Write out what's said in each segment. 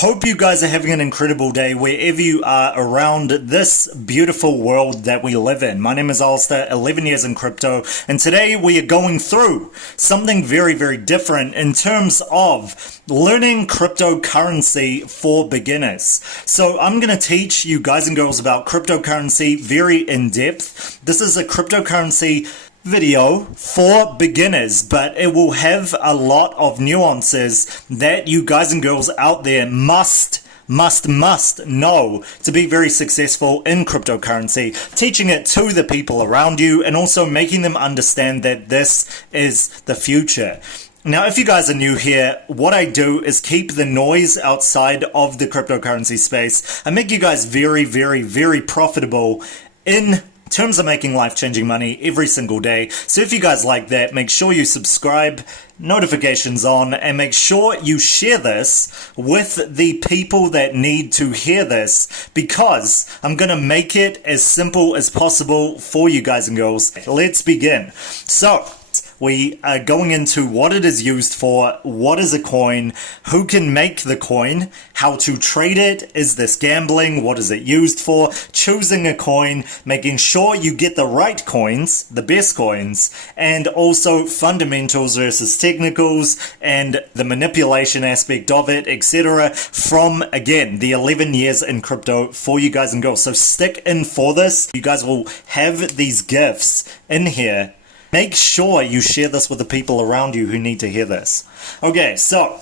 Hope you guys are having an incredible day wherever you are around this beautiful world that we live in. My name is Allstar, 11 years in crypto, and today we are going through something very, very different in terms of learning cryptocurrency for beginners. So I'm going to teach you guys and girls about cryptocurrency very in depth. This is a cryptocurrency video for beginners, but it will have a lot of nuances that you guys and girls out there must know to be very successful in cryptocurrency, teaching it to the people around you and also making them understand that this is the future. Now, if you guys are new here, what I do is keep the noise outside of the cryptocurrency space. I make you guys very, very, very profitable in terms of making life-changing money every single day. So if you guys like that, make sure you subscribe, notifications on, and make sure you share this with the people that need to hear this, because I'm gonna make it as simple as possible for you guys and girls. Let's begin. So we are going into what it is used for, what is a coin, who can make the coin, how to trade it, is this gambling, what is it used for, choosing a coin, making sure you get the right coins, the best coins, and also fundamentals versus technicals, and the manipulation aspect of it, etc. from, again, the 11 years in crypto for you guys and girls. So stick in for this. You guys will have these gifts in here. Make sure you share this with the people around you who need to hear this. Okay, so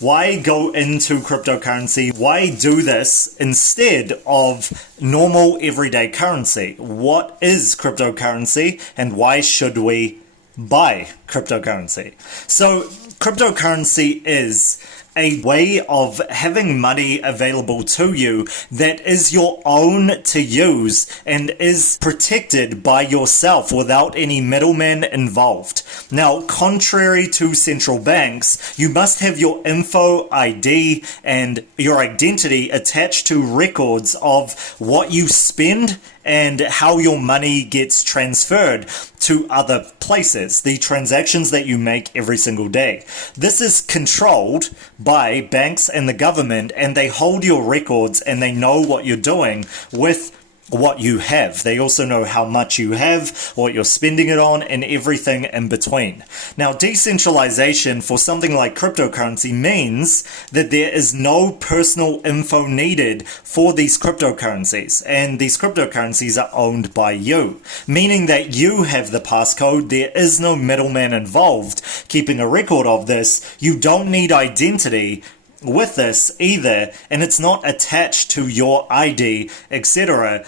why go into cryptocurrency? Why do this instead of normal everyday currency? What is cryptocurrency and why should we buy cryptocurrency? So cryptocurrency is a way of having money available to you that is your own to use and is protected by yourself without any middleman involved. Now, contrary to central banks, you must have your info ID and your identity attached to records of what you spend and how your money gets transferred to other places, the transactions that you make every single day. This is controlled by banks and the government, and they hold your records and they know what you're doing with what you have. They also know how much you have, what you're spending it on, and everything in between. Now, decentralization for something like cryptocurrency means that there is no personal info needed for these cryptocurrencies, and these cryptocurrencies are owned by you, meaning that you have the passcode. There is no middleman involved keeping a record of this. You don't need identity with this either, and it's not attached to your ID, etc.,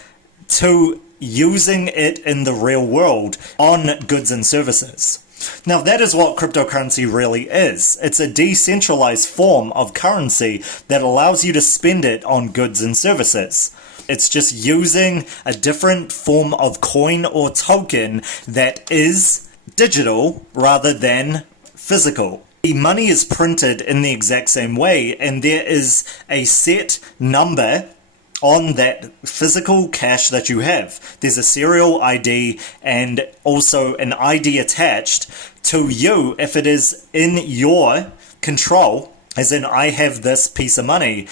to using it in the real world on goods and services. Now, that is what cryptocurrency really is. It's a decentralized form of currency that allows you to spend it on goods and services. It's just using a different form of coin or token that is digital rather than physical. The money is printed in the exact same way, and there is a set number on that physical cash that you have. There's a serial ID and also an ID attached to you if it is in your control, as in I have this piece of money.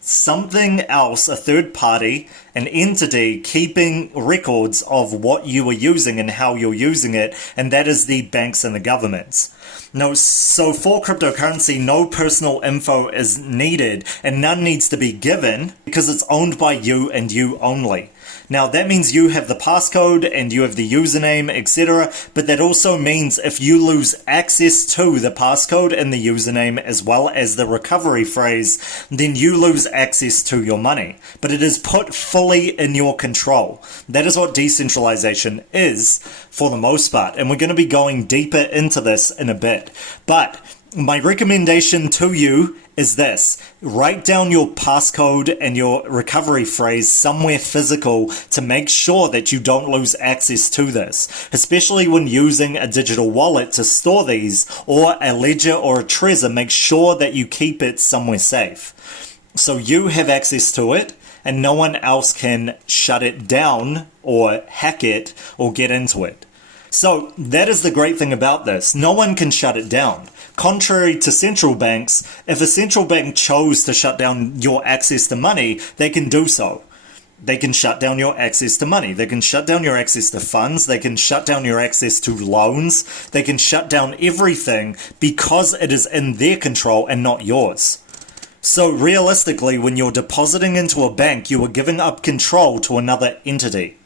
Something else, a third party, an entity keeping records of what you are using and how you're using it, and that is the banks and the governments. Now, so for cryptocurrency, no personal info is needed and none needs to be given because it's owned by you and you only. Now, that means you have the passcode and you have the username, etc. But that also means if you lose access to the passcode and the username as well as the recovery phrase, then you lose access to your money. But it is put fully in your control. That is what decentralization is for the most part. And we're going to be going deeper into this in a bit. But my recommendation to you is this: write down your passcode and your recovery phrase somewhere physical to make sure that you don't lose access to this, especially when using a digital wallet to store these, or a ledger or a Trezor. Make sure that you keep it somewhere safe so you have access to it and no one else can shut it down or hack it or get into it. So that is the great thing about this. No one can shut it down. Contrary to central banks, if a central bank chose to shut down your access to money, they can do so. They can shut down your access to money. They can shut down your access to funds. They can shut down your access to loans. They can shut down everything because it is in their control and not yours. So realistically, when you're depositing into a bank, you are giving up control to another entity.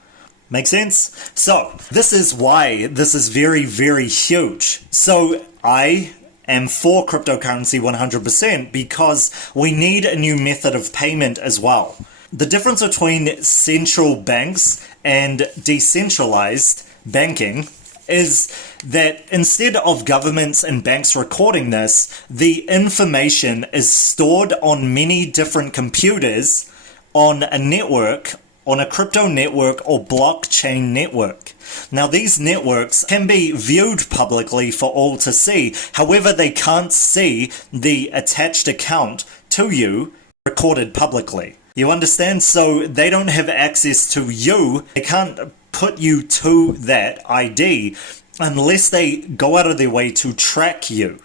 Make sense? So this is why this is very, very huge. So I am for cryptocurrency 100% because we need a new method of payment as well. The difference between central banks and decentralized banking is that instead of governments and banks recording this, the information is stored on many different computers on a network, on a crypto network or blockchain network. Now, these networks can be viewed publicly for all to see. However, they can't see the attached account to you recorded publicly. You understand? So they don't have access to you. They can't put you to that ID unless they go out of their way to track you.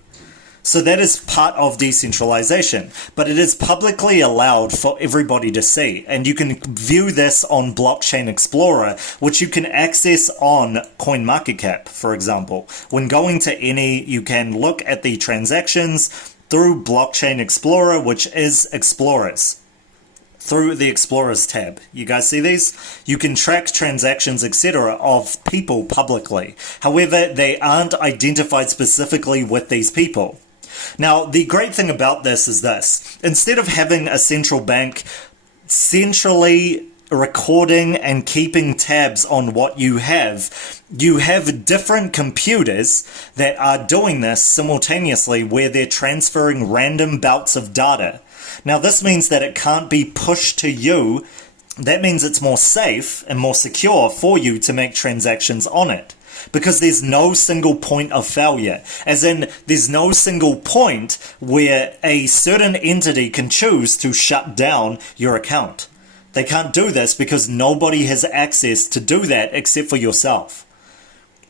So that is part of decentralization, but it is publicly allowed for everybody to see. And you can view this on Blockchain Explorer, which you can access on CoinMarketCap, for example. When going to any, you can look at the transactions through Blockchain Explorer, which is Explorers. Through the Explorers tab. You guys see these? You can track transactions, etc. of people publicly. However, they aren't identified specifically with these people. Now, the great thing about this is this. Instead of having a central bank centrally recording and keeping tabs on what you have different computers that are doing this simultaneously where they're transferring random bouts of data. Now, this means that it can't be pushed to you. That means it's more safe and more secure for you to make transactions on it. Because there's no single point of failure. As in, there's no single point where a certain entity can choose to shut down your account. They can't do this because nobody has access to do that except for yourself.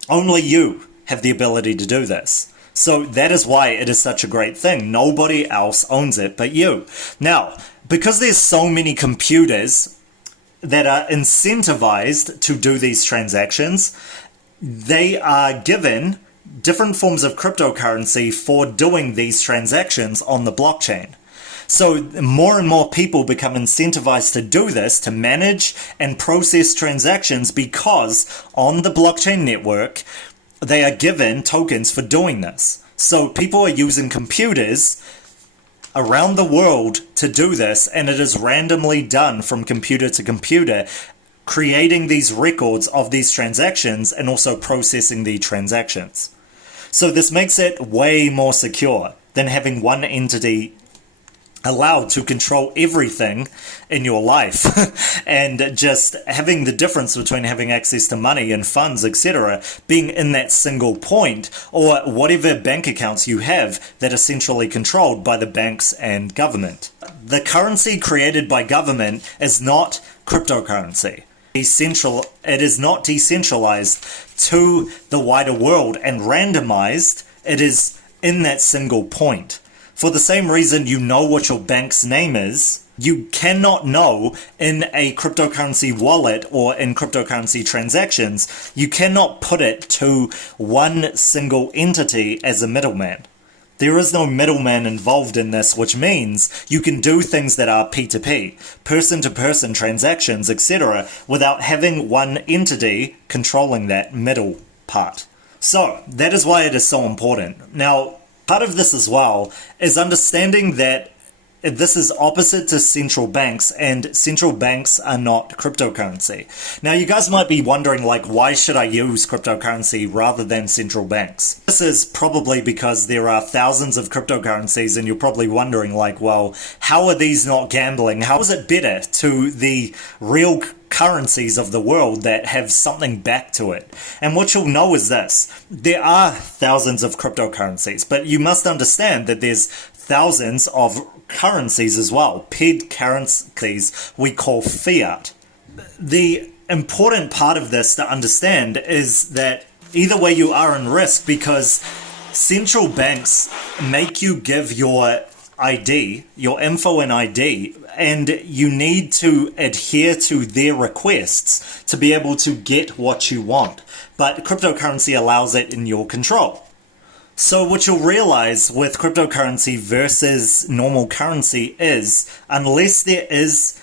Only you have the ability to do this. So that is why it is such a great thing. Nobody else owns it but you. Now, because there's so many computers that are incentivized to do these transactions, they are given different forms of cryptocurrency for doing these transactions on the blockchain. So more and more people become incentivized to do this, to manage and process transactions, because on the blockchain network, they are given tokens for doing this. So people are using computers around the world to do this, and it is randomly done from computer to computer, creating these records of these transactions and also processing the transactions. So this makes it way more secure than having one entity allowed to control everything in your life and just having the difference between having access to money and funds, etc., being in that single point, or whatever bank accounts you have that are centrally controlled by the banks and government. The currency created by government is not cryptocurrency. It is not decentralized to the wider world and randomized. It is in that single point. For the same reason you know what your bank's name is, you cannot know in a cryptocurrency wallet or in cryptocurrency transactions, you cannot put it to one single entity as a middleman. There is no middleman involved in this, which means you can do things that are P2P, person-to-person transactions, etc., without having one entity controlling that middle part. So, that is why it is so important. Now, part of this as well is understanding that this is opposite to central banks, and central banks are not cryptocurrency. Now, you guys might be wondering, like, why should I use cryptocurrency rather than central banks? This is probably because there are thousands of cryptocurrencies, and you're probably wondering, like, well, how are these not gambling? How is it better to the real currencies of the world that have something back to it? And what you'll know is this: there are thousands of cryptocurrencies, but you must understand that there's thousands of currencies as well. Pegged currencies we call fiat. The important part of this to understand is that either way you are in risk, because central banks make you give your ID, your info and ID, and you need to adhere to their requests to be able to get what you want. But cryptocurrency allows it in your control. So what you'll realize with cryptocurrency versus normal currency is, unless there is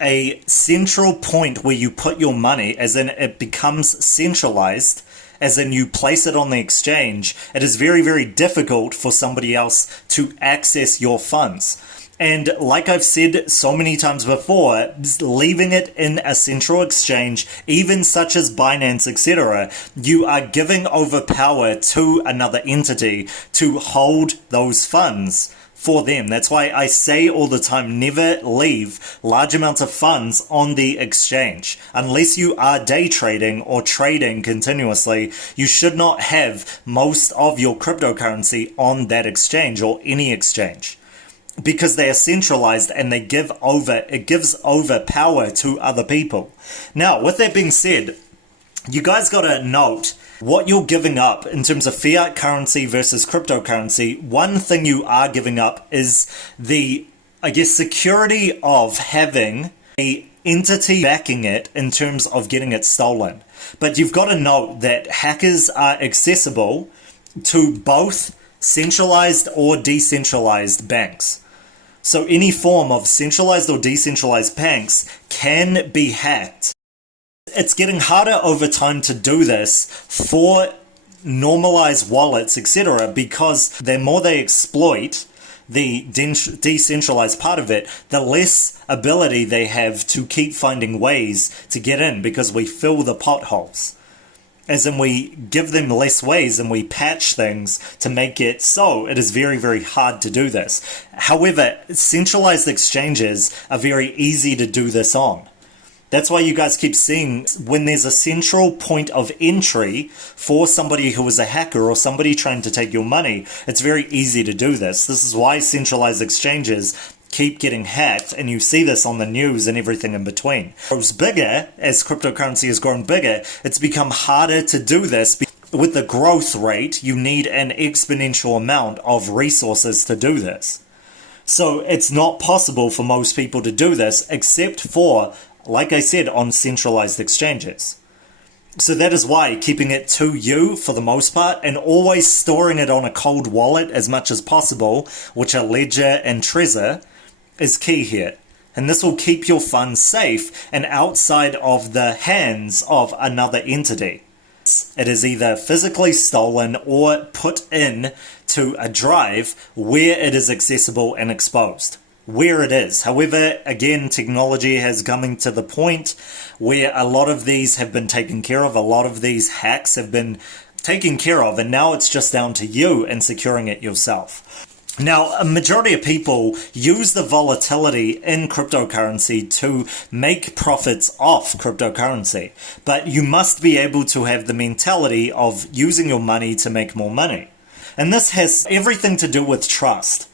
a central point where you put your money, as in it becomes centralized, as in you place it on the exchange, it is very, very difficult for somebody else to access your funds. And like I've said so many times before, leaving it in a central exchange, even such as Binance, etc., you are giving over power to another entity to hold those funds for them. That's why I say all the time, never leave large amounts of funds on the exchange. Unless you are day trading or trading continuously, you should not have most of your cryptocurrency on that exchange or any exchange, because they are centralized and it gives over power to other people. Now, with that being said, you guys got to note what you're giving up in terms of fiat currency versus cryptocurrency. One thing you are giving up is the, security of having a entity backing it in terms of getting it stolen. But you've got to note that hackers are accessible to both centralized or decentralized banks. So any form of centralized or decentralized banks can be hacked. It's getting harder over time to do this for normalized wallets, etc., because the more they exploit the decentralized part of it, the less ability they have to keep finding ways to get in, because we fill the potholes. As in, we give them less ways and we patch things to make it so it is very, very hard to do this. However, centralized exchanges are very easy to do this on. That's why you guys keep seeing when there's a central point of entry for somebody who is a hacker or somebody trying to take your money, it's very easy to do this. This is why centralized exchanges keep getting hacked, and you see this on the news and everything in between. It grows bigger, as cryptocurrency has grown bigger, it's become harder to do this. With the growth rate, you need an exponential amount of resources to do this. So it's not possible for most people to do this, except for, like I said, on centralized exchanges. So that is why keeping it to you for the most part, and always storing it on a cold wallet as much as possible, which are Ledger and Trezor, is key here. And this will keep your funds safe and outside of the hands of another entity. It is either physically stolen or put in to a drive where it is accessible and exposed. Where it is. However, again, technology has coming to the point where a lot of these have been taken care of, a lot of these hacks have been taken care of, and now it's just down to you and securing it yourself. Now, a majority of people use the volatility in cryptocurrency to make profits off cryptocurrency, but you must be able to have the mentality of using your money to make more money. And this has everything to do with trust.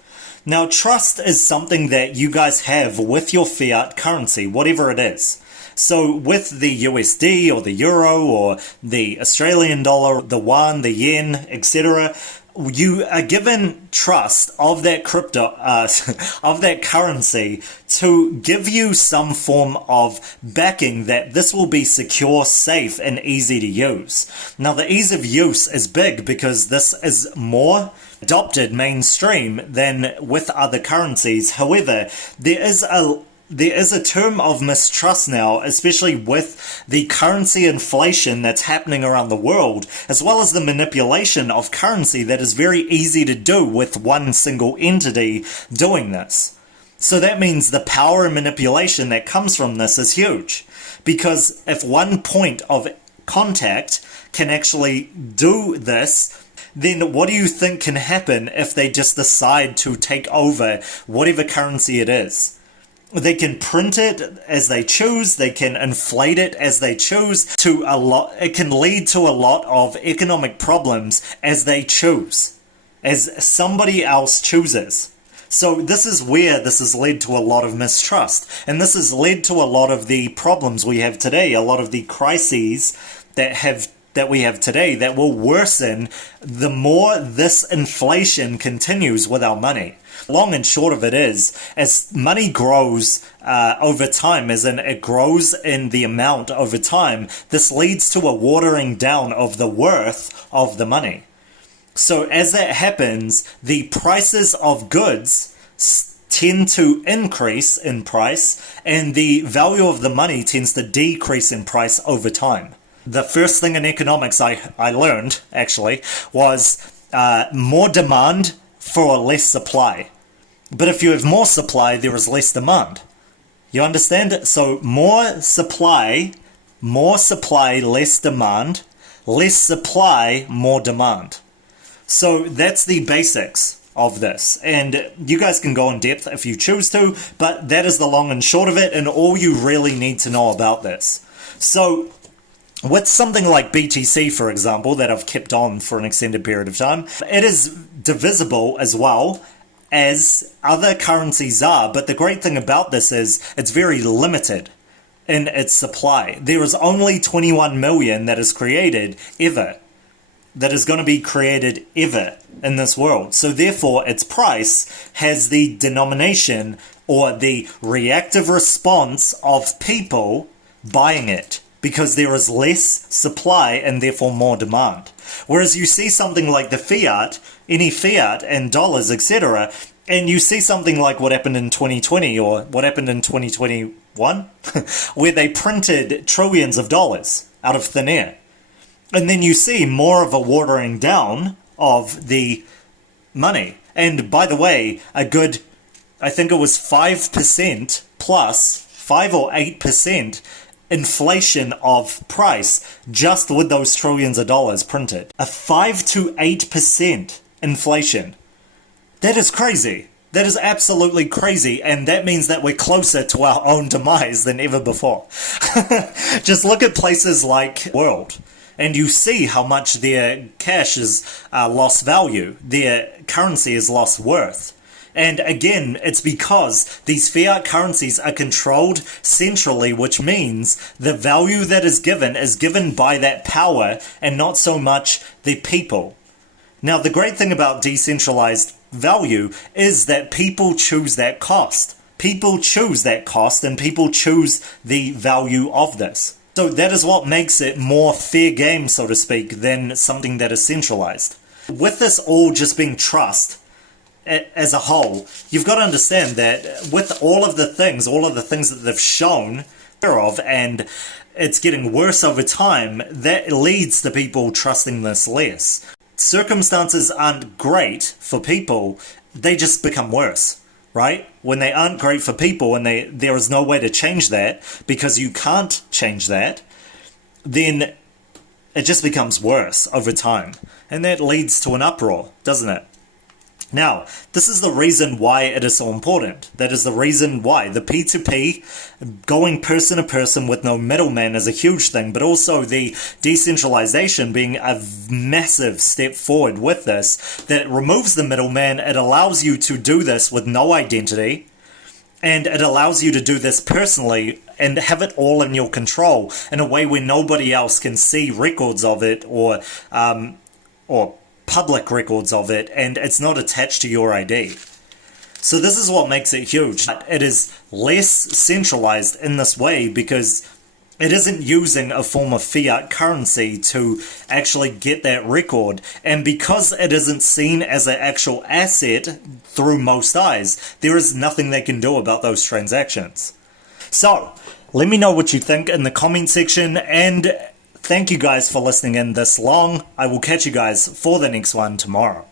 Now, trust is something that you guys have with your fiat currency, whatever it is. So with the USD or the Euro or the Australian dollar, the yuan, the yen, etc., you are given trust of that of that currency to give you some form of backing that this will be secure, safe, and easy to use. Now, the ease of use is big because this is more adopted mainstream than with other currencies. However, there is a term of mistrust now, especially with the currency inflation that's happening around the world, as well as the manipulation of currency that is very easy to do with one single entity doing this. So that means the power and manipulation that comes from this is huge. Because if one point of contact can actually do this, then what do you think can happen if they just decide to take over whatever currency it is? They can print it as they choose, they can inflate it as they choose. It can lead to a lot of economic problems as they choose, as somebody else chooses. So this is where this has led to a lot of mistrust, and this has led to a lot of the problems we have today, a lot of the crises that that we have today that will worsen the more this inflation continues with our money. Long and short of it is, as money grows over time, as in it grows in the amount over time, this leads to a watering down of the worth of the money. So as that happens, the prices of goods tend to increase in price, and the value of the money tends to decrease in price over time. The first thing in economics I learned, actually, was more demand for less supply. But if you have more supply, there is less demand. You understand? So more supply, less demand, less supply, more demand. So that's the basics of this. And you guys can go in depth if you choose to, but that is the long and short of it, and all you really need to know about this. So with something like BTC, for example, that I've kept on for an extended period of time, it is divisible as well as other currencies are, but the great thing about this is it's very limited in its supply. There is only 21 million that is created ever, that is going to be created ever in this world. So therefore its price has the denomination or the reactive response of people buying it, because there is less supply and therefore more demand. Whereas you see something like the fiat, any fiat and dollars, etc., and you see something like what happened in 2020 or what happened in 2021, where they printed trillions of dollars out of thin air. And then you see more of a watering down of the money. And by the way, a good, I think it was 5% plus, 5 or 8% inflation of price just with those trillions of dollars printed. A 5 to 8% inflation. That is crazy. That is absolutely crazy, and that means that we're closer to our own demise than ever before. Just look at places like World, and you see how much their cash is lost value, their currency is lost worth. And again, it's because these fiat currencies are controlled centrally, which means the value that is given by that power and not so much the people. Now, the great thing about decentralized value is that people choose that cost. People choose that cost and people choose the value of this. So that is what makes it more fair game, so to speak, than something that is centralized. With this all just being trust as a whole, you've got to understand that with all of the things that they've shown of, and it's getting worse over time, that leads to people trusting this less. Circumstances aren't great for people, they just become worse, right? When they aren't great for people and there is no way to change that because you can't change that, then it just becomes worse over time. And that leads to an uproar, doesn't it? Now, this is the reason why it is so important. That is the reason why the P2P, going person to person with no middleman, is a huge thing, but also the decentralization being a massive step forward with this, that removes the middleman. It allows you to do this with no identity, and it allows you to do this personally and have it all in your control in a way where nobody else can see records of it or public records of it, and it's not attached to your ID. So this is what makes it huge. It is less centralized in this way because it isn't using a form of fiat currency to actually get that record, and because it isn't seen as an actual asset through most eyes, there is nothing they can do about those transactions. So let me know what you think in the comment section, and thank you guys for listening in this long. I will catch you guys for the next one tomorrow.